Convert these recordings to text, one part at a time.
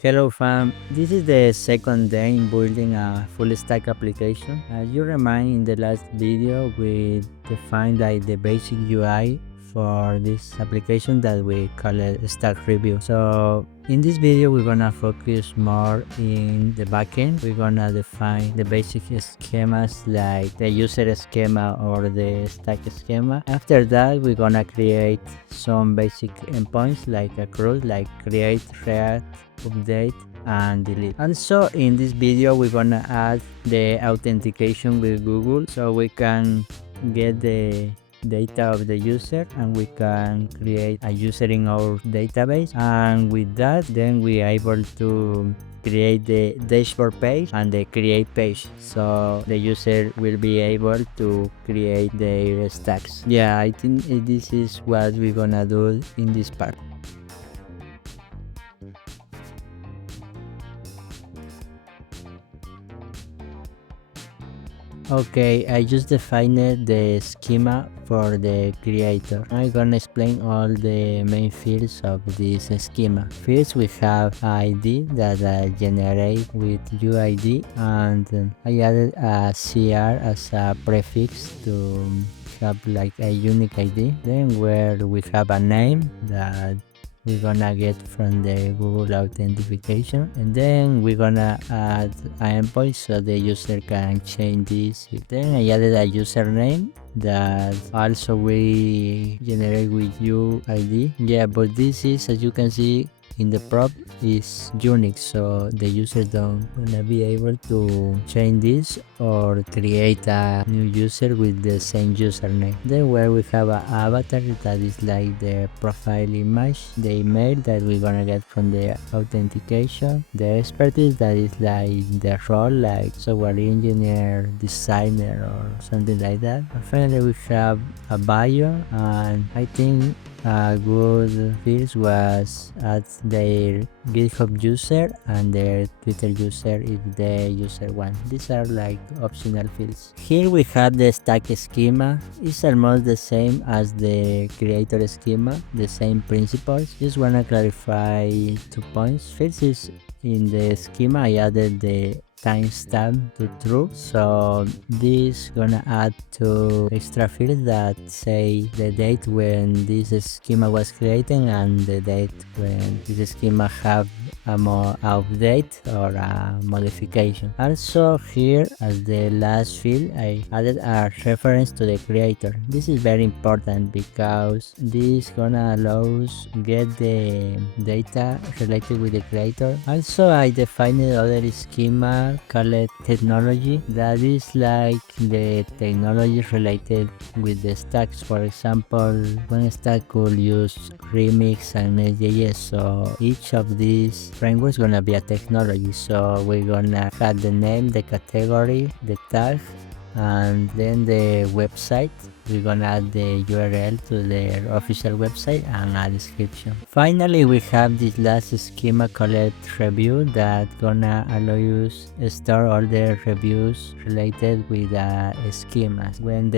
Hello fam, this is the second day in building a full stack application. As you remind, in the last video we defined like the basic UI for this application that we call it stack review. So in this video we're gonna focus more in the backend. We're gonna define the basic schemas like the user schema or the stack schema. After that we're gonna create some basic endpoints like a CRUD, like create, react, update and delete. And so in this video we're gonna add the authentication with Google so we can get the data of the user and we can create a user in our database, and with that then we are able to create the dashboard page and the create page, so the user will be able to create their stacks. Yeah, I think this is what we're gonna do in this part. Okay, I just defined the schema for the creator. I'm gonna explain all the main fields of this schema. First, we have ID that I generate with UID, and I added a CR as a prefix to have like a unique ID. Then where we have a name that we're gonna get from the Google authentication, and then we're gonna add an endpoint so the user can change this. Then I added a username that also we generate with UID. Yeah, but this is, as you can see in the prop, is unique, so the user don't gonna be able to change this or create a new user with the same username. Then where we have an avatar that is like the profile image, the email that we're gonna get from the authentication, the expertise that is like the role, like software engineer, designer or something like that. And finally we have a bio, and I think a good field was add their GitHub user and their Twitter user if the user wants. These are like optional fields. Here we have the stack schema. It's almost the same as the creator schema, the same principles. Just wanna clarify 2 points. First is in the schema I added the timestamp to true, so this gonna add to extra fields that say the date when this schema was created and the date when this schema have a more update or a modification. Also here as the last field I added a reference to the creator. This is very important because this gonna allows get the data related with the creator. Also I defined other schema called technology, that is like the technology related with the stacks. For example, one stack could use Remix and Nestjs, so each of these frameworks gonna be a technology. So we're gonna have the name, the category, the tag, and then the website. We're gonna add the URL to their official website and a description. Finally, we have this last schema called review that gonna allow you to store all the reviews related with a schema. When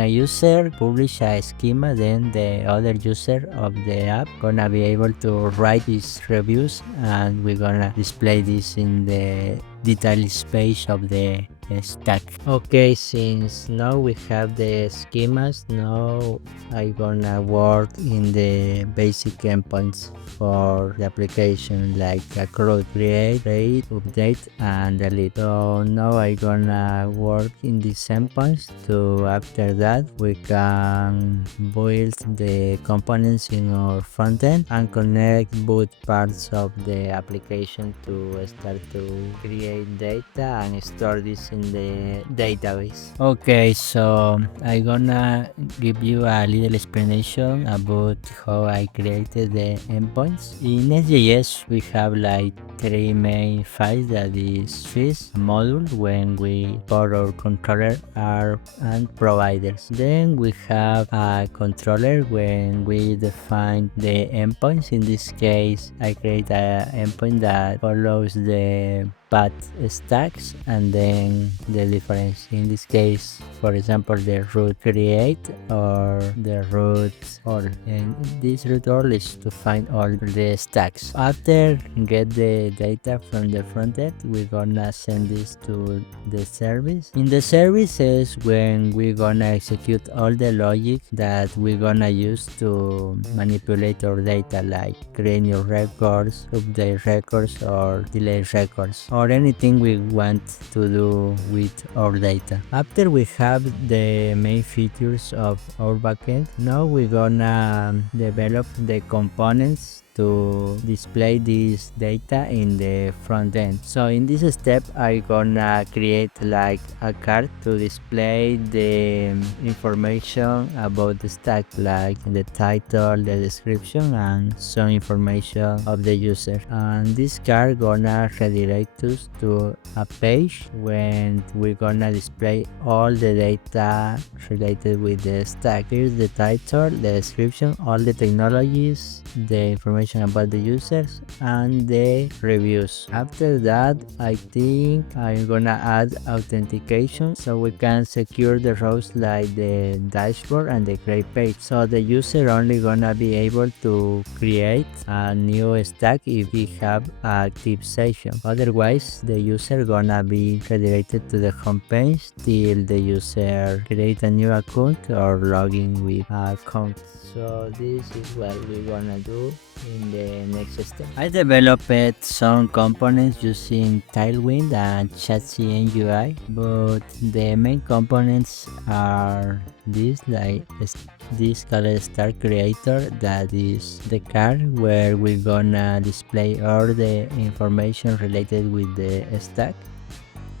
a user publish a schema, then the other user of the app gonna be able to write these reviews, and we're gonna display this in the details page of the stack. Okay, since now we have the schemas, now I'm gonna work in the basic endpoints for the application, like a CRUD, create, update and delete. So now I'm gonna work in these endpoints to, after that we can build the components in our frontend and connect both parts of the application to start to create data and store this in the database. Okay, so I'm gonna give you a little explanation about how I created the endpoints. In Nestjs we have like 3 main files, that is first a module when we port our controller and providers. Then we have a controller when we define the endpoints. In this case I create an endpoint that follows the path stacks and then the difference. In this case, for example, the root create or the root all. And this root all is to find all the stacks. After get the data from the frontend, we're gonna send this to the service. In the service is when we're gonna execute all the logic that we're gonna use to manipulate our data, like create new records, update records, or delete records, or anything we want to do with our data. After we have the main features of our backend, now we're gonna develop the components to display this data in the front end. So in this step, I'm gonna create like a card to display the information about the stack, like the title, the description, and some information of the user. And this card gonna redirect us to a page when we're gonna display all the data related with the stack. Here's the title, the description, all the technologies, the information about the users, and the reviews. After that, I think I'm gonna add authentication so we can secure the rows like the dashboard and the create page. So the user only gonna be able to create a new stack if we have an active session. Otherwise, the user gonna be redirected to the home page till the user create a new account or login with an account. So this is what we're gonna do in the next step. I developed some components using Tailwind and Nestjs UI, but the main components are this, like this called Start Creator, that is the card where we're gonna display all the information related with the stack.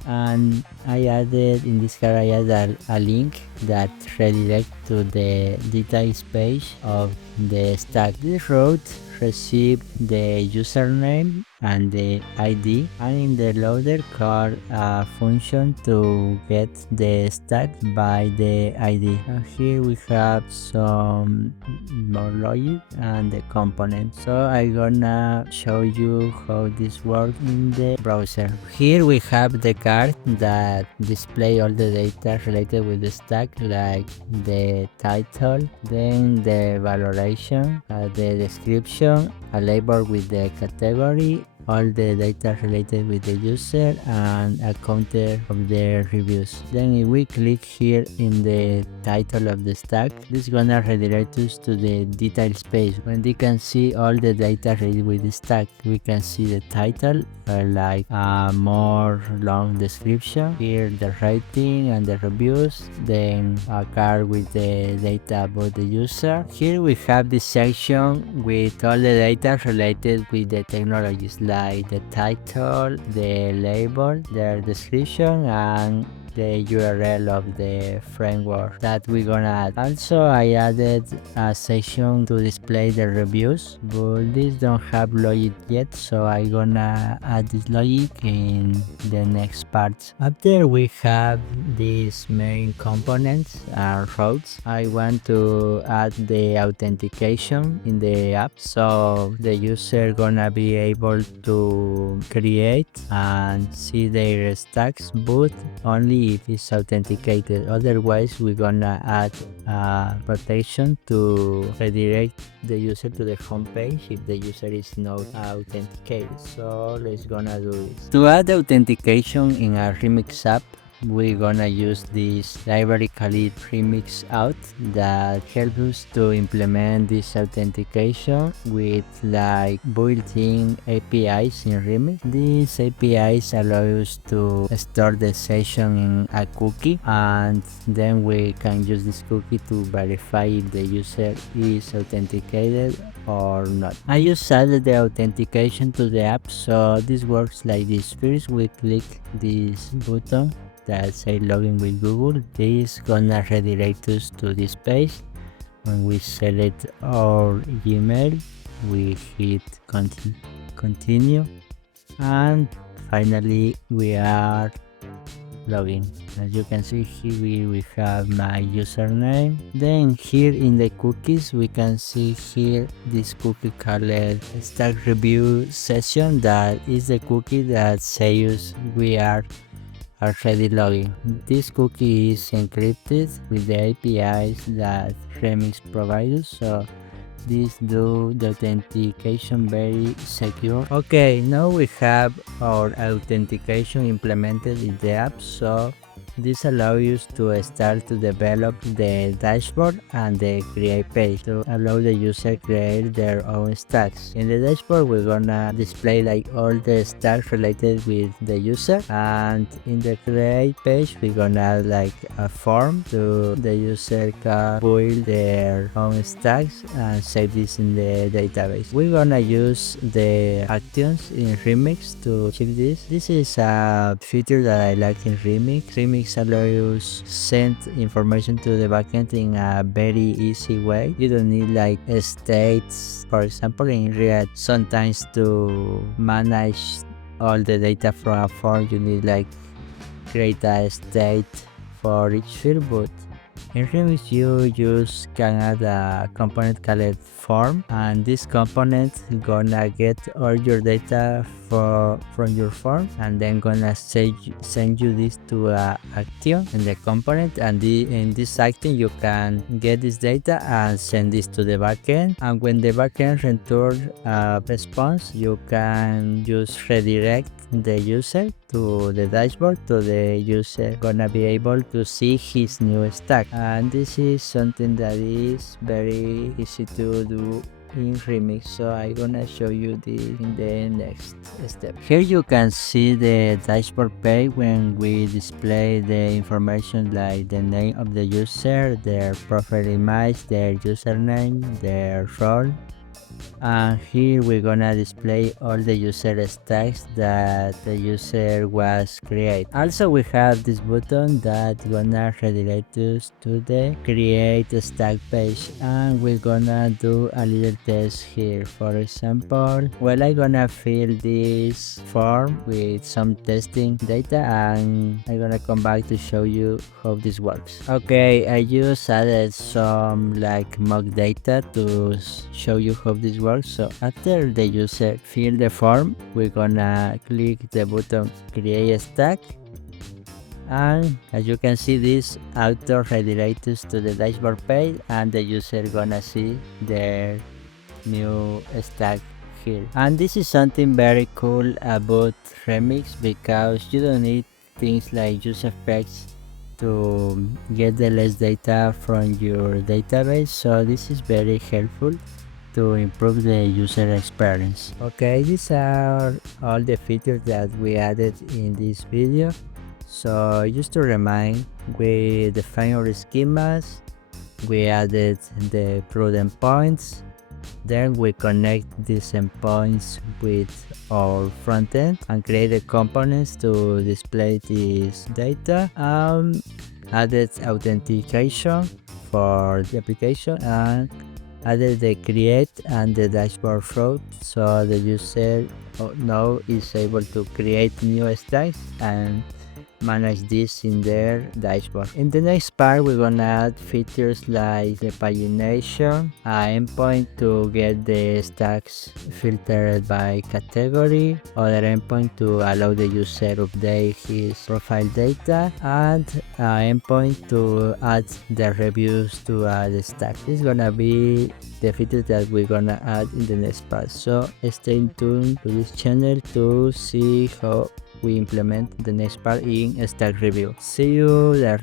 And I added in this card, I added a link that redirects to the details page of the stack. This route receive the username and the ID, and in the loader call a function to get the stack by the ID. And here we have some more logic and the components. So I'm gonna show you how this works in the browser. Here we have the card that display all the data related with the stack, like the title, then the valoration, the description, a label with the category, all the data related with the user, and a counter of the reviews. Then if we click here in the title of the stack, this is gonna redirect us to the details page. When we can see all the data related with the stack, we can see the title, like a more long description, here the rating and the reviews, then a card with the data about the user. Here we have this section with all the data related with the technologies, like the title, the label, the description, and the URL of the framework that we're gonna add. Also, I added a section to display the reviews, but these don't have logic yet, so I'm gonna add this logic in the next part. After we have these main components and routes, I want to add the authentication in the app, so the user gonna be able to create and see their stacks, but only if it's authenticated. Otherwise, we're gonna add protection to redirect the user to the home page if the user is not authenticated. So let's gonna do this. To add authentication in a Remix app, we're gonna use this library called Remix Out that helps us to implement this authentication with like built-in APIs in Remix. These APIs allow us to store the session in a cookie, and then we can use this cookie to verify if the user is authenticated or not. I just added the authentication to the app, so this works like this. First, we click this button that say login with Google. This gonna redirect us to this page. When we select our email, we hit continue, and finally we are login. As you can see here we have my username. Then here in the cookies we can see here this cookie called stack review session, that is the cookie that says we are already logging. This cookie is encrypted with the APIs that Remix provides, so this do the authentication very secure. Okay, now we have our authentication implemented in the app, so this allows you to start to develop the dashboard and the create page to allow the user create their own stacks. In the dashboard we're gonna display like all the stacks related with the user, and in the create page we're gonna add like a form to the user can build their own stacks and save this in the database. We're gonna use the actions in Remix to achieve this. This is a feature that I like in Remix. Remix allows send information to the backend in a very easy way. You don't need like states, for example in React. Sometimes to manage all the data from a form you need like create a state for each field, but in Remix you just can add a component called form, and this component gonna get all your data from your form and then gonna send you this to a action in the component, and in this action you can get this data and send this to the backend, and when the backend return a response you can just redirect the user to the dashboard, to the user gonna be able to see his new stack, and this is something that is very easy to do in Remix, so I'm gonna show you this in the next step. Here you can see the dashboard page when we display the information like the name of the user, their profile image, their username, their role, and here we're gonna display all the user stacks that the user was create. Also we have this button that gonna redirect us to the create stack page, and we're gonna do a little test here. For example, well, I'm gonna fill this form with some testing data and I'm gonna come back to show you how this works. Okay, I just added some like mock data to show you how this works. So after the user fill the form, we're gonna click the button create stack, and as you can see this auto redirects us to the dashboard page and the user gonna see their new stack here. And this is something very cool about Remix, because you don't need things like use effects to get the less data from your database, so this is very helpful to improve the user experience. Okay, these are all the features that we added in this video. So just to remind, we defined our schemas, we added the prudent points, then we connect these endpoints with our front end and create the components to display this data. Added authentication for the application and added the create and the dashboard route, so the user now is able to create new stacks and manage this in their dashboard. In the next part we're gonna add features like the pagination, endpoint to get the stacks filtered by category, other endpoint to allow the user update his profile data, and endpoint to add the reviews to the stack. This is gonna be the features that we're gonna add in the next part, so stay tuned to this channel to see how we implement the next part in stack review. See you there.